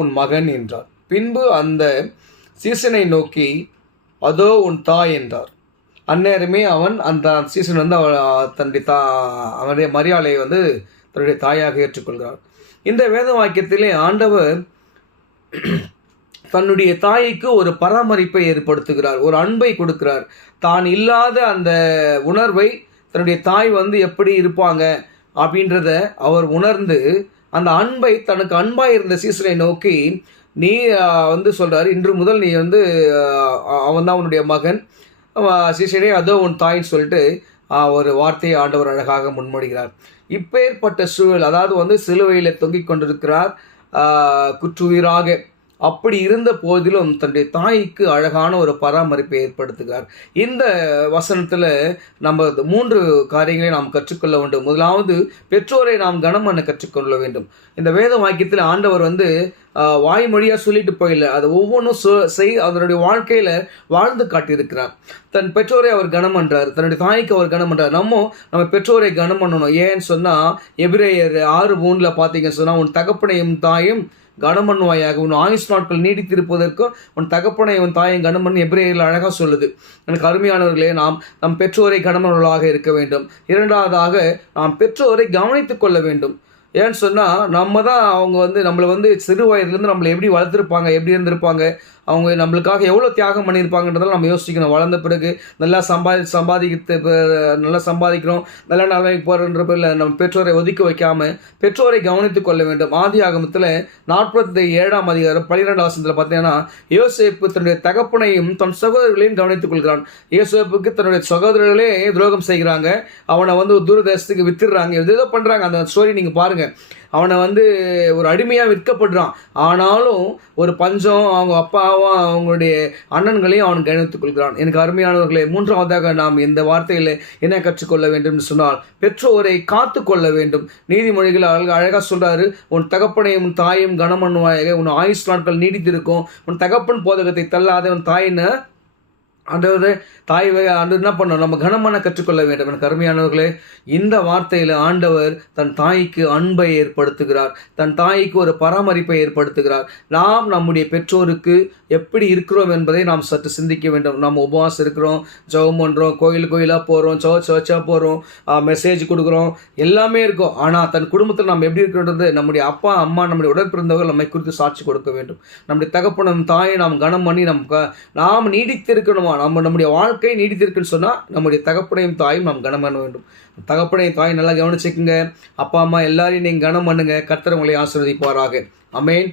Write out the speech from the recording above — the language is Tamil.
உன் மகன் என்றார். பின்பு அந்த சீசனை நோக்கி, அதோ உன் தாய் என்றார். அந்நேரமே அவன் அந்த சீசன் வந்து அவனுடைய மரியாதையை வந்து தன்னுடைய தாயாக ஏற்றுக்கொள்கிறார். இந்த வேத வாக்கியத்திலே ஆண்டவர் தன்னுடைய தாய்க்கு ஒரு பராமரிப்பை ஏற்படுத்துகிறார், ஒரு அன்பை கொடுக்கிறார். தான் இல்லாத அந்த உணர்வை தன்னுடைய தாய் வந்து எப்படி இருப்பாங்க அப்படின்றத அவர் உணர்ந்து அந்த அன்பை தனக்கு அன்பாக இருந்த சீசனை நோக்கி நீ வந்து சொல்கிறார், இன்று முதல் நீ வந்து அவன் தான் உன்னுடைய மகன், சீசனே அதோ உன் தாயின்னு சொல்லிட்டு ஒரு வார்த்தையை ஆண்டவர் அழகாக முன்மொழிகிறார். இப்பேற்பட்ட சூழல், அதாவது வந்து சிலுவையில் தொங்கிக் கொண்டிருக்கிறார் குற்றுயிராக. அப்படி இருந்த போதிலும் தன்னுடைய தாய்க்கு அழகான ஒரு பராமரிப்பை ஏற்படுத்துகிறார். இந்த வசனத்தில் நம்ம 3 காரியங்களை நாம் கற்றுக்கொள்ள வேண்டும். முதலாவது, பெற்றோரை நாம் கனம் பண்ண கற்றுக்கொள்ள வேண்டும். இந்த வேத வாக்கியத்தில் ஆண்டவர் வந்து வாய்மொழியாக சொல்லிட்டு போயில, அது ஒவ்வொன்றும் அதனுடைய வாழ்க்கையில் வாழ்ந்து காட்டியிருக்கிறார். தன் பெற்றோரை அவர் கனம் பண்ணுறார், தன்னுடைய தாய்க்கு அவர் கனம் பண்ணுறார். நம்ம பெற்றோரை கனம் பண்ணணும். ஏன்னு சொன்னால் எபிரேயர் 6:3 பார்த்தீங்கன்னு சொன்னால், உன் தகப்பனையும் தாயும் கனமண்ணுவாயாக, உன் ஆயுஷ் நாட்கள் நீடித்திருப்பதற்கும் உன் தகப்பனை உன் தாயும் கனமண் எபிரேயர்கள் அழகாக சொல்லுது. எனக்கு அருமையானவர்களே, நம் பெற்றோரை கனமணர்களாக இருக்க வேண்டும். இரண்டாவதாக, நாம் பெற்றோரை கவனித்துக் கொள்ள வேண்டும். ஏன்னு சொன்னால் நம்ம தான் அவங்க வந்து நம்மளை வந்து சிறு வயதுலேருந்து நம்மளை எப்படி வளர்த்துருப்பாங்க, எப்படி இருந்திருப்பாங்க, அவங்க நம்மளுக்காக எவ்வளோ தியாகம் பண்ணியிருப்பாங்கன்றதெல்லாம் நம்ம யோசிக்கணும். வளர்ந்த பிறகு நல்லா நல்லா சம்பாதிக்கிறோம், நல்ல நிலைமைக்கு போகிறன்ற பேரில் நம்ம பெற்றோரை ஒதுக்கி வைக்காமல் பெற்றோரை கவனித்து கொள்ள வேண்டும். ஆதி ஆகமத்தில் 47ஆம் அதிகாரம் 12ஆம் வசனத்தில் பார்த்தீங்கன்னா, யோசேப்பு தன்னுடைய தகப்பனையும் தன் சகோதரர்களையும் கவனித்துக் கொள்கிறான். யோசேப்புக்கு தன்னுடைய சகோதரர்களே துரோகம் செய்கிறாங்க, அவனை வந்து தூரதேசத்துக்கு வித்துடுறாங்க, எதோ பண்ணுறாங்க. அந்த ஸ்டோரி நீங்கள் பாருங்கள். அவனை வந்து ஒரு அடிமையாக விற்கப்படுறான். ஆனாலும் ஒரு பஞ்சம் அவங்க அப்பாவும் அவங்களுடைய அண்ணன்களையும் அவன் கவனித்துக் கொள்கிறான். எனக்கு அருமையானவர்களே, மூன்றாவதாக நாம் இந்த வார்த்தையில் என்ன கற்றுக்கொள்ள வேண்டும் என்று சொன்னால், பெற்றோரை காத்து கொள்ள வேண்டும். நீதிமொழிகள் அழகாக சொல்றாரு, உன் தகப்பனையும் உன் தாயும் கனமண்ணுவாயாக, உன் ஆயுஷ் நாட்கள் நீடித்திருக்கும், உன் தகப்பன் போதகத்தை தள்ளாத, உன் தாயின்னு ஆண்டவர் தாய் ஆண்டு என்ன பண்ணோம், நம்ம கனமான கற்றுக்கொள்ள வேண்டும். எனக்கு அருமையானவர்களே, இந்த வார்த்தையில் ஆண்டவர் தன் தாய்க்கு அன்பை ஏற்படுத்துகிறார், தன் தாய்க்கு ஒரு பராமரிப்பை ஏற்படுத்துகிறார். நாம் நம்முடைய பெற்றோருக்கு எப்படி இருக்கிறோம் என்பதை நாம் சற்று சிந்திக்க வேண்டும். நம்ம உபவாசம் இருக்கிறோம், ஜெபம் பண்ணுறோம், கோயிலாக போகிறோம், சர்ச்சாக போகிறோம், மெசேஜ் கொடுக்குறோம், எல்லாமே இருக்கும். ஆனால் தன் குடும்பத்தில் நாம் எப்படி இருக்கிறது, நம்முடைய அப்பா அம்மா நம்முடைய உடன்பிறந்தவர்கள் நம்மை குறித்து சாட்சி கொடுக்க வேண்டும். நம்முடைய தகப்பனும் தாயை நாம் கனம் பண்ணி நாம் நீடித்திருக்கணுமா, நம்முடைய வாழ்க்கை நீடித்திருக்குன்னு சொன்னால் நம்முடைய தகப்பனையும் தாயும் நாம் கனம் பண்ண வேண்டும். தகப்பனையும் தாயும் நல்லா கவனிச்சுக்குங்க. அப்பா அம்மா எல்லாரையும் நீங்கள் கனம் பண்ணுங்க. கர்த்தர் உங்களை ஆசீர்வதிப்பாராக. ஆமென்.